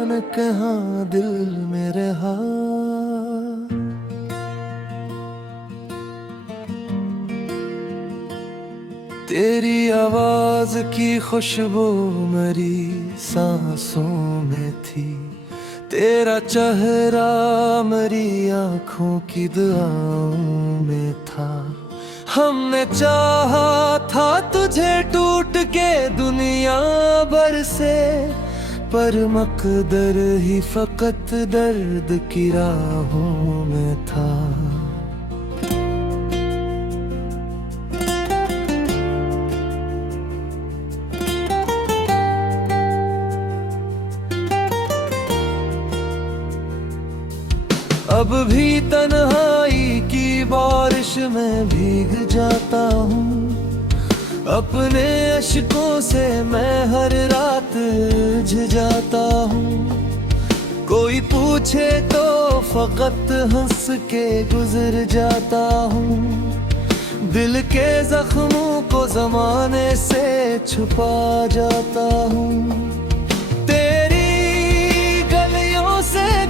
न कहाँ दिल में रहा। तेरी आवाज की खुशबू मेरी सांसों में थी, तेरा चेहरा मेरी आंखों की दुआओं में था। हमने चाहा था तुझे टूट के दुनिया भर से, पर मकदर ही फकत दर्द की राहों में था। अब भी तन्हाई की बारिश में भीग जाता हूँ, अपने अश्कों से मैं हर रात झिझाता हूँ। कोई पूछे तो फकत हंस के गुजर जाता हूँ, दिल के जख्मों को जमाने से छुपा जाता हूँ।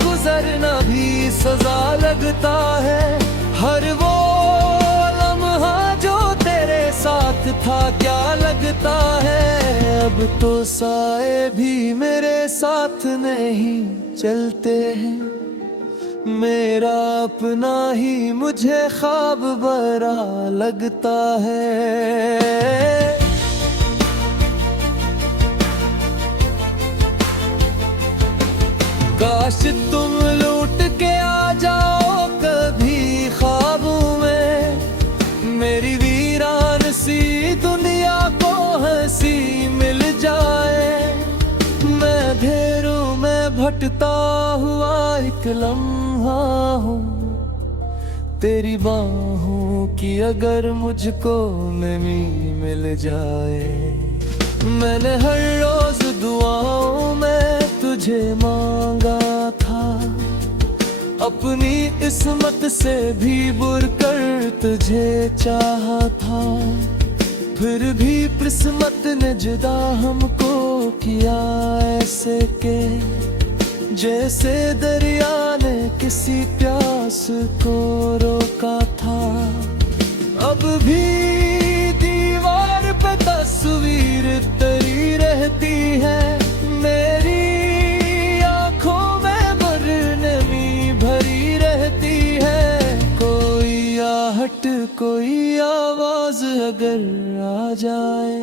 गुजरना भी सजा लगता है, हर वो लम्हा जो तेरे साथ था क्या लगता है। अब तो साए भी मेरे साथ नहीं चलते हैं, मेरा अपना ही मुझे ख्वाब बड़ा लगता है। काश तुम लौट के आ जाओ कभी ख्वाबों में, मेरी वीरान सी दुनिया को हंसी मिल जाए। मैं अंधेरों में भटकता हुआ एक लम्हा हूँ, तेरी बाहों की अगर मुझको नमी मिल जाए। मैंने हर रोज दुआओं में तुझे मांगा था, अपनी किस्मत से भी बुर कर तुझे चाहा था। फिर भी किस्मत ने जुदा हमको किया ऐसे के, जैसे दरिया ने किसी प्यास को रोका था। अब भी दीवार पे तस्वीर तेरी रहती है, मेरी आंखों में बरनमी भरी रहती है। कोई आहट कोई आवाज अगर आ जाए,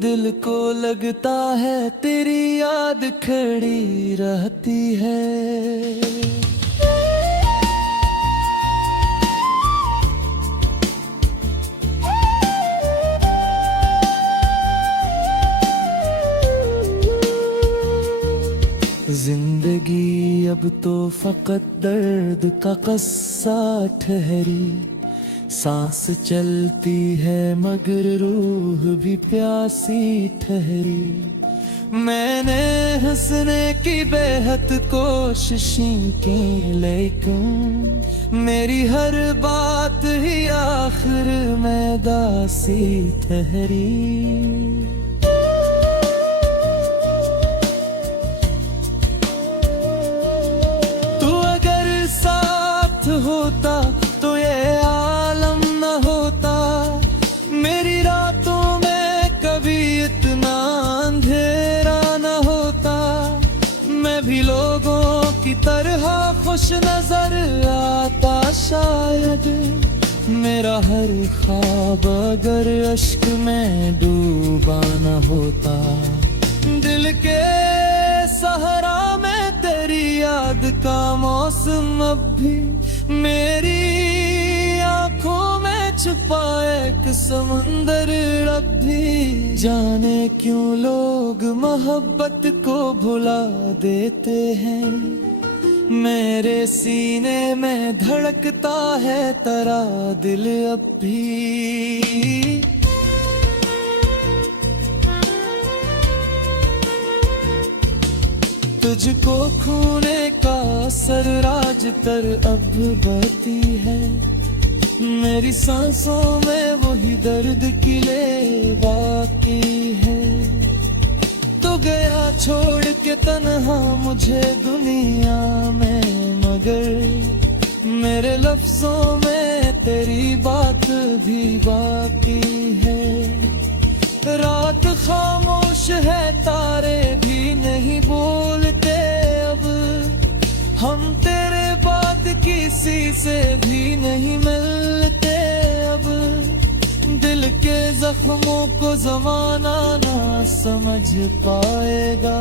दिल को लगता है तेरी याद खड़ी रहती है। जिंदगी अब तो फकत दर्द का कस्सा ठहरी, सांस चलती है मगर रूह भी प्यासी ठहरी। मैंने हंसने की बेहद कोशिशें की, लेकिन मेरी हर बात ही आखिर में दासी ठहरी। होता तो ये आलम न होता, मेरी रातों में कभी इतना अंधेरा न होता। मैं भी लोगों की तरह खुश नजर आता शायद, मेरा हर ख्वाब अगर अश्क में डूबा न होता। दिल के सहारा में तेरी याद का मौसम अब भी मेरी आंखों में छुपा एक समंदर अब भी। जाने क्यों लोग मोहब्बत को भुला देते हैं, मेरे सीने में धड़कता है तेरा दिल अब भी। तुझको खोने का असर राज तर अब बढ़ती है, मेरी सांसों में वही दर्द किले बाकी है। तो गया छोड़ के तन्हा मुझे दुनिया में, मगर मेरे लफ्जों में तेरी बात भी बाकी है। रात खामोश है, तारे भी नहीं बोलते अब, हम तेरे बाद किसी से भी नहीं मिलते अब। दिल के जख्मों को जमाना ना समझ पाएगा,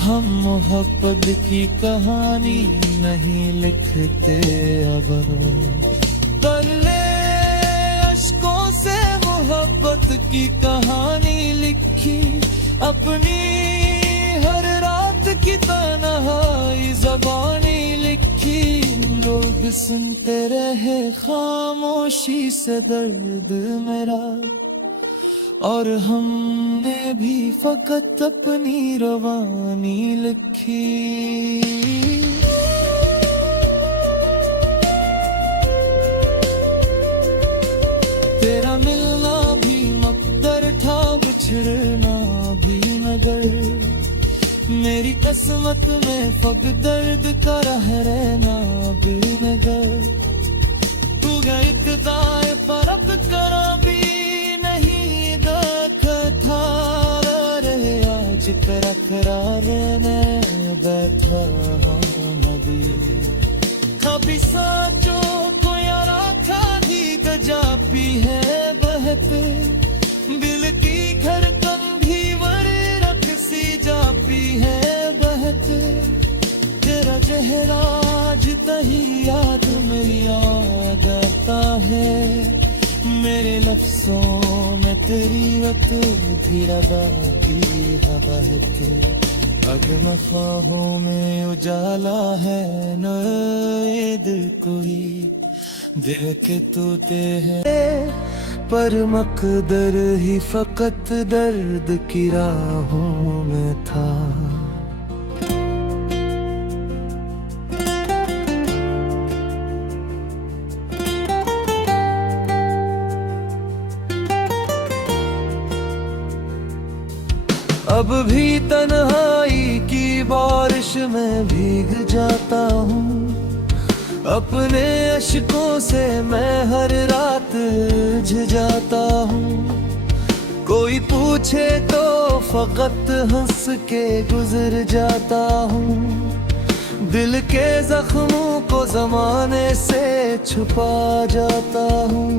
हम मोहब्बत की कहानी नहीं लिखते अब। तले अश्कों से मोहब्बत की कहानी लिखी, अपनी हर रात की तन्हाई ज़बानी लिखी। लोग सुनते रहे खामोशी से दर्द मेरा, और हमने भी फकत अपनी रवानी लिखी। तेरा मिलना भी मकदर था, बिछड़ना भी मगर, मेरी किस्मत में फक दर्द का रहना भी मगर। तू गई इब्तिदाए पर अब करा भी नहीं देखा था, रहे आज करा करार में बैठा हूँ अभी। कभी साचो को यारा था दी गजा पी है बहते, दिल की धड़कन भी वर रख सी जा पी है बहते। तेरा चेहरा आज तही याद मेरी याद आता है, मेरे लफ्जों में तेरी रत धीरा बाकी बहते। अगर ख्वाबों में उजाला है नए दिल कोई, देख तोते हैं पर मकदर ही फकत दर्द की राहों में था। अब भी तन्हाई की बारिश में भीग जाता हूँ, अपने अश्कों से मैं हर रात झिझाता हूँ। कोई पूछे तो फकत हंस के गुजर जाता हूँ, दिल के जख्मों को जमाने से छुपा जाता हूँ।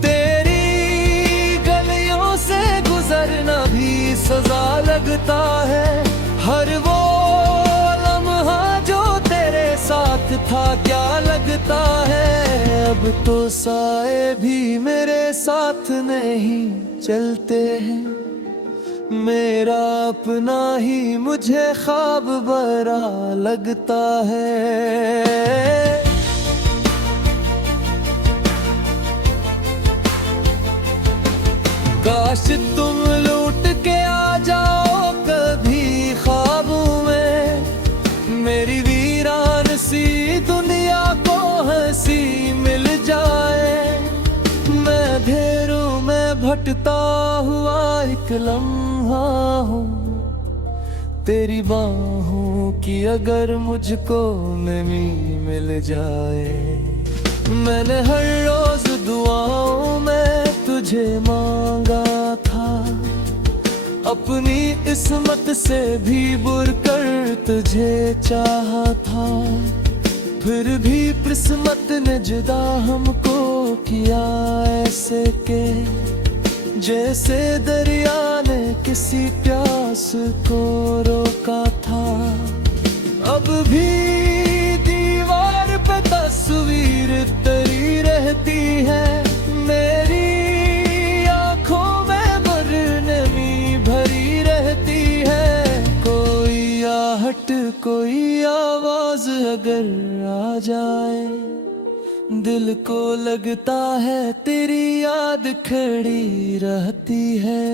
तेरी गलियों से गुजरना भी सजा लगता है, हर वो लम्हा जो तेरे साथ था क्या लगता है। अब तो साए भी मेरे साथ नहीं चलते हैं, मेरा अपना ही मुझे ख्वाब बड़ा लगता है। काश तुम लौट के आ जाओ कभी ख्वाबों में, मेरी वीरान सी दुनिया को हंसी मिल जाए। मैं अंधेरों में भटता हुआ एक लम्हा हूँ, तेरी बाहों की अगर मुझको नमी मिल जाए। मैंने हर रोज दुआओं में तुझे मांगा था, अपनी किस्मत से भी बुर कर तुझे चाहा था। फिर भी किस्मत ने जुदा हमको किया ऐसे के, जैसे दरिया ने किसी प्यास को रोका था। अब भी दीवार पे तस्वीर तेरी रहती है, मेरी आंखों में बरनमी भरी रहती है। कोई आहट कोई आवाज अगर आ जाए, दिल को लगता है तेरी याद खड़ी रहती है।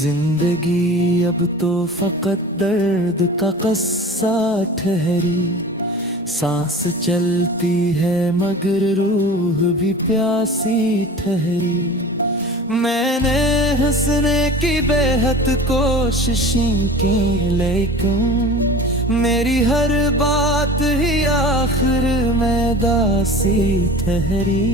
जिंदगी अब तो फकत दर्द का कस्सा ठहरी। सांस चलती है मगर रूह भी प्यासी ठहरी। मैंने हंसने की बेहद कोशिशें की, लेकिन मेरी हर बात ही आखिर में दासी ठहरी।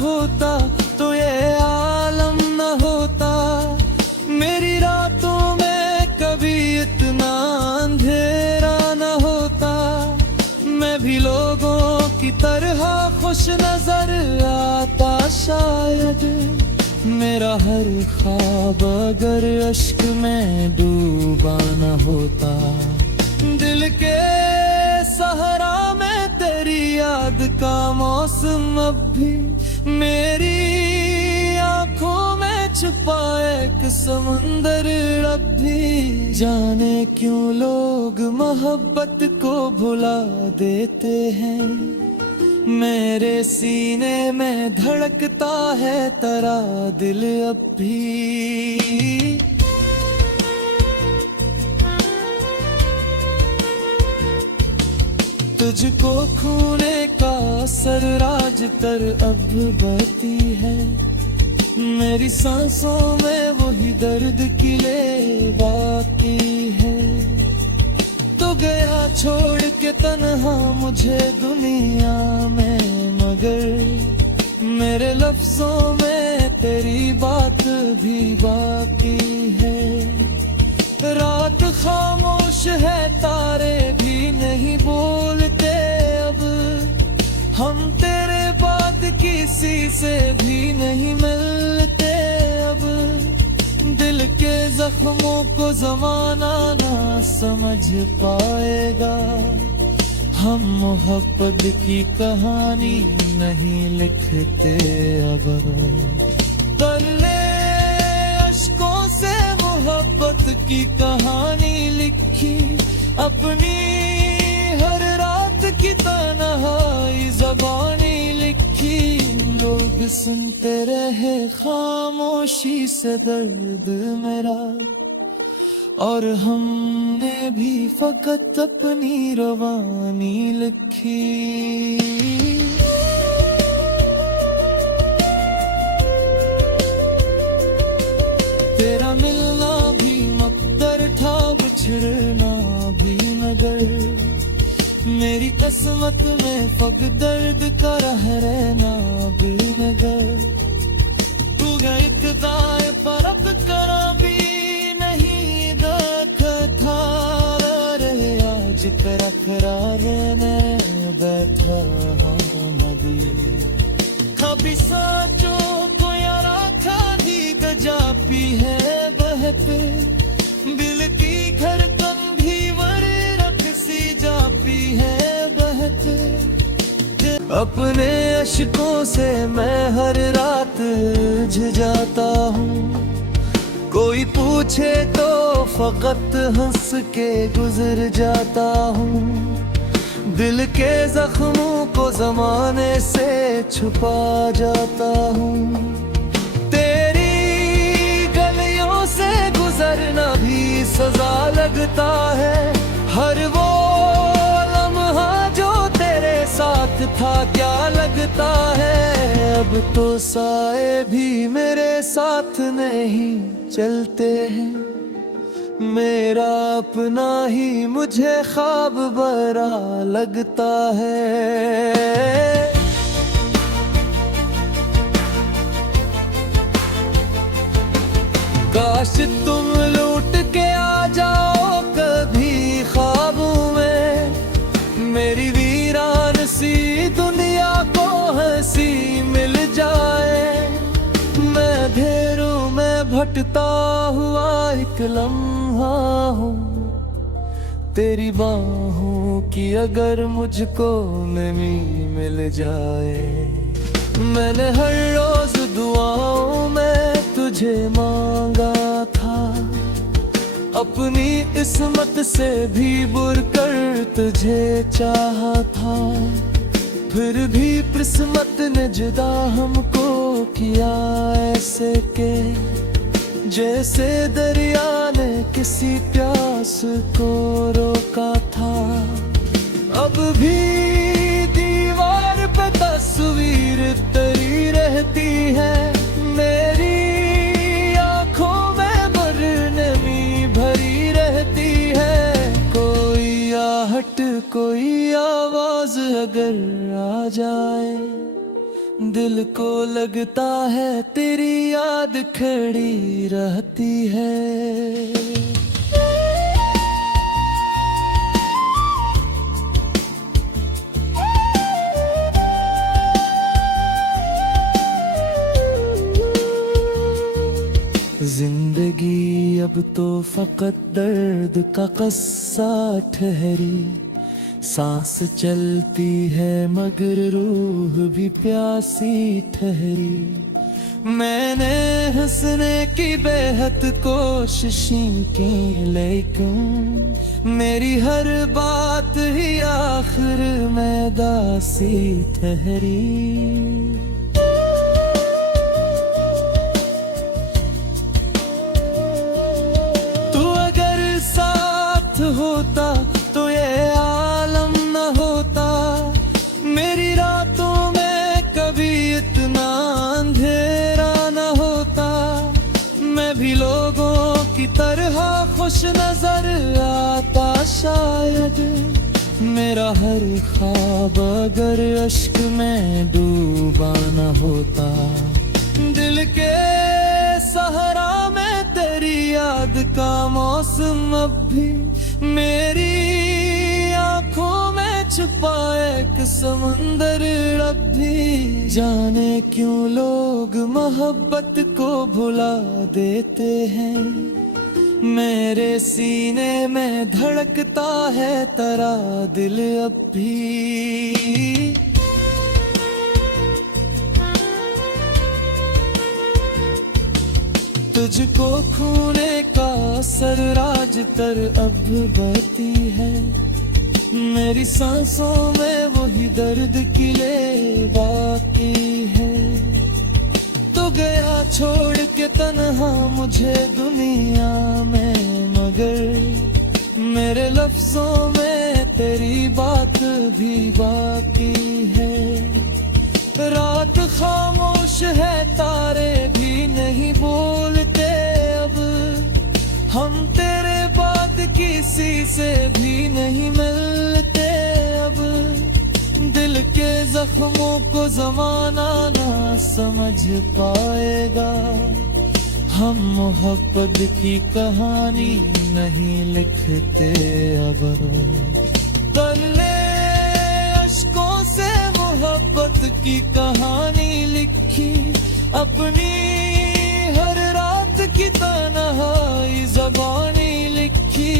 होता तो ये आलम न होता, मेरी रातों में कभी इतना अंधेरा न होता। मैं भी लोगों की तरह खुश नजर आता शायद, मेरा हर ख्वाब अगर अश्क में डूबा न होता। दिल के सहारा में तेरी याद का मौसम अब भी मेरी आंखों में छुपा एक समंदर अब भी। जाने क्यों लोग मोहब्बत को भुला देते हैं, मेरे सीने में धड़कता है तेरा दिल अब भी। तुझको खूने का असर राज तर अब बहती है, मेरी सांसों में वही दर्द की ले बाकी है। तो गया छोड़ के तन्हा मुझे दुनिया में, मगर मेरे लफ्जों में तेरी बात भी बाकी है। रात खामोश है, तारे भी नहीं बोलते अब, हम तेरे बाद किसी से भी नहीं मिलते अब। दिल के जख्मों को जमाना ना समझ पाएगा, हम मोहब्बत की कहानी नहीं लिखते अब। तले अश्कों से मोहब्बत की कहानी लिखी, अपनी हर रात की तन्हाई ज़बानी लिखी। लोग सुनते रहे खामोशी से दर्द मेरा, और हमने भी फकत अपनी रवानी लिखी। तेरा मिलना भी मकदर था, बिछड़ना भी मगर, मेरी किस्मत में फक दर्द का रहना भी मगर। तू गई इब्तिदाए पर अब करा भी नहीं देखा था, रे आज कर रहने बैठा नदी। कभी साचो को यारा खादी गजापी है बहते, दिल की धड़कन भी वर रख सी जापी है बहते। अपने अश्कों से मैं हर रात झुजाता हूँ, कोई पूछे तो फकत हंस के गुजर जाता हूँ। दिल के जख्मों को जमाने से छुपा जाता हूँ। तेरी गलियों से गुजरना भी सजा लगता है, हर वो लम्हा जो तेरे साथ था क्या लगता है। अब तो साए भी मेरे साथ नहीं चलते हैं, मेरा अपना ही मुझे ख्वाब बड़ा लगता है। काश तुम लौट के आ जाओ कभी ख्वाबों में, मेरी वीरान सी दुनिया को हंसी मिल जाए। मैं अंधेरों में भटकता हुआ एक लम्हा हूँ, तेरी बाहों की अगर मुझको नमी मिल जाए। मैंने हर रोज दुआओं में तुझे मांगा था, अपनी किस्मत से भी बुर कर तुझे चाहा था। फिर भी किस्मत ने जुदा हमको किया ऐसे के जैसे दरिया ने किसी प्यास को रोका था। अब भी दीवार पे तस्वीर तेरी रहती है, मेरी आंखों में बरनमी भरी रहती है। कोई आहट कोई आवाज अगर आ जाए, दिल को लगता है तेरी याद खड़ी रहती है। जिंदगी अब तो फकत दर्द का कस्सा ठहरी, सांस चलती है मगर रूह भी प्यासी ठहरी। मैंने हंसने की बेहद कोशिशें की, लेकिन मेरी हर बात ही आखिर में दासी ठहरी। होता तो ये आलम न होता, मेरी रातों में कभी इतना अंधेरा न होता। मैं भी लोगों की तरह खुश नजर आता शायद, मेरा हर ख्वाब अगर अश्क में डूबा न होता। दिल के सहारा में तेरी याद का मौसम अब भी मेरी आंखों में छुपा एक समंदर अब भी। जाने क्यों लोग मोहब्बत को भुला देते हैं, मेरे सीने में धड़कता है तेरा दिल अब भी। तुझको खूने का असर राज तर अब बढ़ती है, मेरी सांसों में वही दर्द किले बाकी है। तू गया छोड़ के तन्हा मुझे दुनिया में, मगर मेरे लफ्जों में तेरी बात भी बाकी है। रात खामोश है तारे भी नहीं बोलते अब, हम तेरे बाद किसी से भी नहीं मिलते अब। दिल के जख्मों को जमाना ना समझ पाएगा, हम मोहब्बत की कहानी नहीं लिखते अब। तले अश्कों से मोहब्बत की कहानी लिखी, अपनी हर रात की तन्हाई ज़बानी लिखी।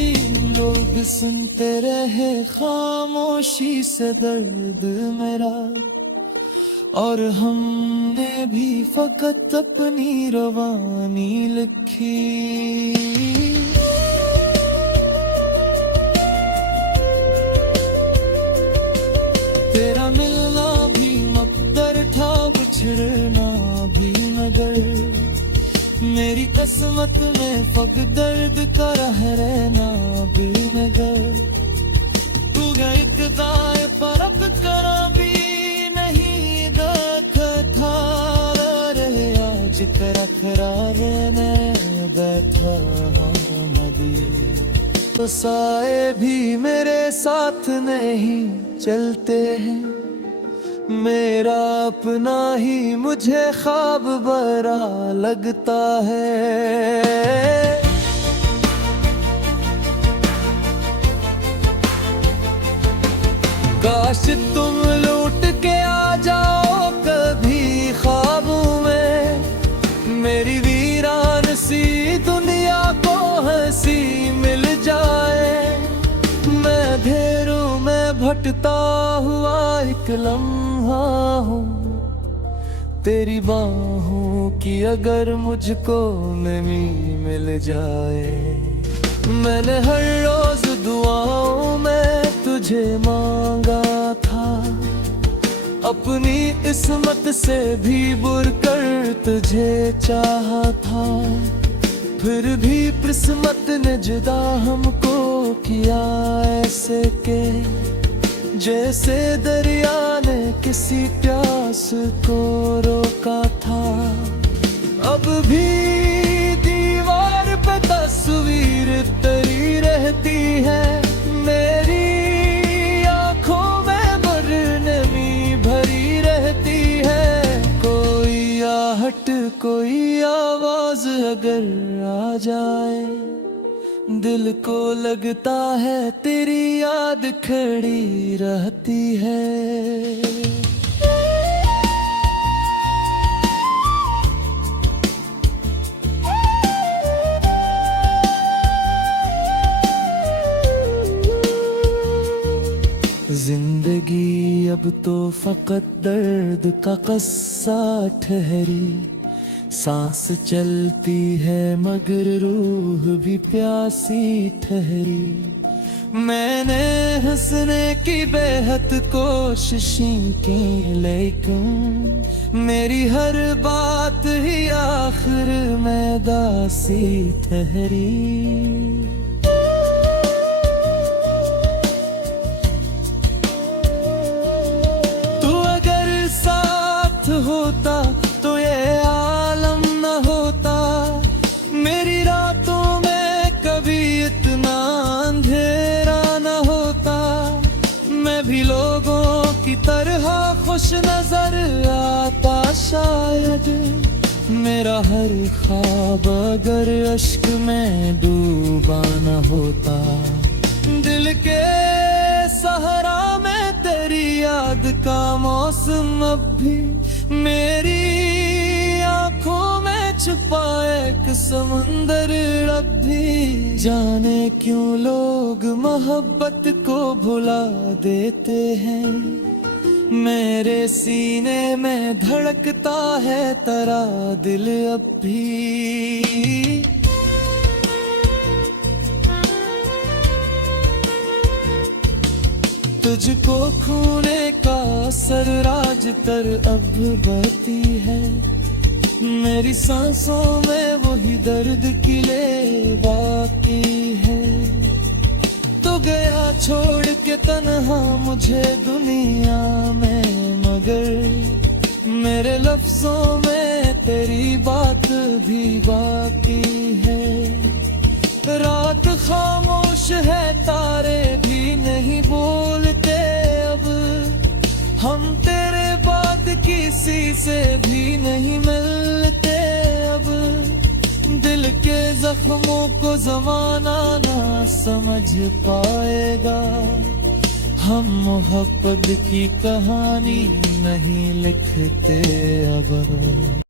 लोग सुनते रहे खामोशी से दर्द मेरा, और हमने भी फकत अपनी रवानी लिखी। तेरा मिलना भी मकदर था, बिछड़ना भी मगर मेरी किस्मत में फक दर्द का रहना भी मगर। तू गई दाए परख करा भी नहीं देखा था रे, आज तेरा करार में बैठा हूँ नदी। तो साए भी मेरे साथ नहीं चलते हैं, मेरा अपना ही मुझे ख्वाब बड़ा लगता है। काश तुम लौट के आ जाओ कभी ख्वाबों में, मेरी वीरान सी दुनिया को हंसी मिल जाए। मैं अंधेरों में भटकता हुआ एक लम्हा हूँ, तेरी बाहों की अगर मुझको नमी मिल जाए। मैंने हर रोज दुआओं में तुझे मांगा था, अपनी किस्मत से भी बुरकर तुझे चाहा था, फिर भी किस्मत ने जुदा हमको किया ऐसे के जैसे दरिया ने किसी प्यास को रोका था। अब भी दीवार पे तस्वीर तेरी रहती है, मेरी आंखों में बरनमी भरी रहती है। कोई आहट कोई आवाज अगर आ जाए, दिल को लगता है तेरी याद खड़ी रहती है। जिंदगी अब तो फकत दर्द का कस्सा ठहरी, सांस चलती है मगर रूह भी प्यासी ठहरी। मैंने हंसने की बेहद कोशिशें की, लेकिन मेरी हर बात ही आखिर में दासी ठहरी। होता तो ये आलम न होता, मेरी रातों में कभी इतना अंधेरा न होता। मैं भी लोगों की तरह खुश नजर आता शायद, मेरा हर ख्वाब अगर अश्क में डूबा न होता। दिल के सहारा में तेरी याद का मौसम अब भी मेरी आंखों में छुपा एक समंदर अब भी। जाने क्यों लोग मोहब्बत को भुला देते हैं, मेरे सीने में धड़कता है तेरा दिल अब भी। तुझको खूने का असर राज तर अब बढ़ती है, मेरी सांसों में वही दर्द किले बाकी है। तो गया छोड़ के तन्हा मुझे दुनिया में, मगर मेरे लफ्जों में तेरी बात भी बाकी है। रात खामोश है तारे भी नहीं बोलते अब, हम तेरे बाद किसी से भी नहीं मिलते अब। दिल के जख्मों को जमाना ना समझ पाएगा, हम मोहब्बत की कहानी नहीं लिखते अब।